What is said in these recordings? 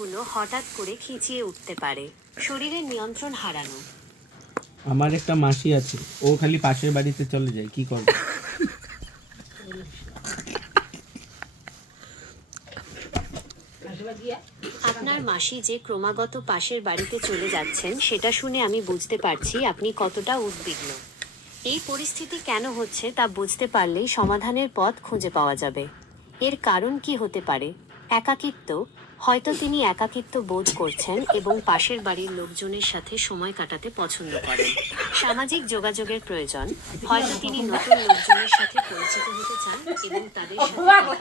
গুলো হঠাৎ করে খিঁচিয়ে উঠতে পারে, শরীরের নিয়ন্ত্রণ হারানো। আমার একটা মাসি আছে, ও খালি পাশের বাড়িতে চলে যায়, কি করবে? আপনার মাসি যে ক্রমাগত পাশের বাড়িতে চলে যাচ্ছেন সেটা শুনে আমি বুঝতে পারছি আপনি কতটা উদ্বিগ্ন। এই পরিস্থিতি কেন হচ্ছে তা বুঝতে পারলেই সমাধানের পথ খুঁজে পাওয়া যাবে। এর কারণ কি হতে পারে? একাকিত্ব। হয়তো তিনি একাকিত্ব বোধ করছেন এবং পাশের বাড়ির লোকজনের সাথে সময় কাটাতে পছন্দ করেন। সামাজিক যোগাযোগের প্রয়োজন। হয়তো তিনি নতুন লোকজনের সাথে পরিচিত হতে চান এবং তাদের সাথে দেখা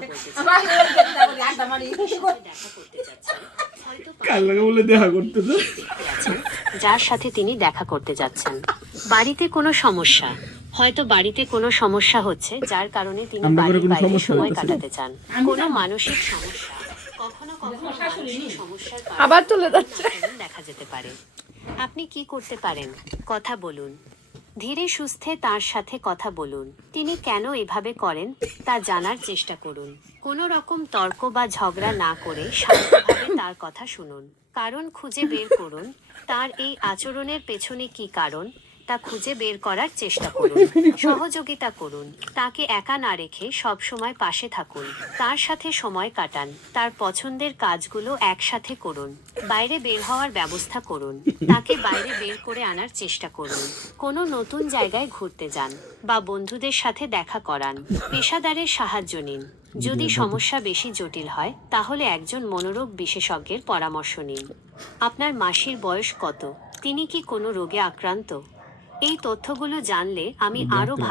করতে চাচ্ছেন। হয়তো কার লাগে বলে দেখা করতে তো আছেন যার সাথে তিনি দেখা করতে যাচ্ছেন। বাড়িতে কোনো সমস্যা। হয়তো বাড়িতে কোনো সমস্যা হচ্ছে যার কারণে তিনি আমরা বাড়ির কোনো বাইরে সমস্যা সময় হইতেছে না। কাটাতে চান। কোনো মানসিক সমস্যা। কখনো কখনো মানসিক সমস্যার কারণে আবার চলে যাচ্ছে। আচরণ দেখা যেতে পারে। আপনি কি করতে পারেন? কথা বলুন। ধীরে সুস্থে তার সাথে কথা বলুন। তিনি কেন এভাবে করেন তা জানার চেষ্টা করুন। কোনো রকম তর্ক বা ঝগড়া না করে শান্তভাবে তার কথা শুনুন। কারণ খুঁজে বের করুন। তার এই আচরণের পেছনে কি কারণ তা খুঁজে বের করার চেষ্টা করুন। সহযোগিতা করুন। তাকে একা না রেখে সব সময় পাশে থাকুন। তার সাথে সময় কাটান। তার পছন্দের কাজগুলো একসাথে করুন। বাইরে বের হওয়ার ব্যবস্থা করুন। তাকে বাইরে বের করে আনার চেষ্টা করুন। কোনো নতুন জায়গায় ঘুরতে যান বা বন্ধুদের সাথে দেখা করান। পেশাদারের সাহায্য নিন। যদি সমস্যা বেশি জটিল হয় তাহলে একজন মনোরোগ বিশেষজ্ঞের পরামর্শ নিন। আপনার মাসির বয়স কত? তিনি কি কোনো রোগে আক্রান্ত? এই তথ্যগুলো জানলে আমি আরো ভালো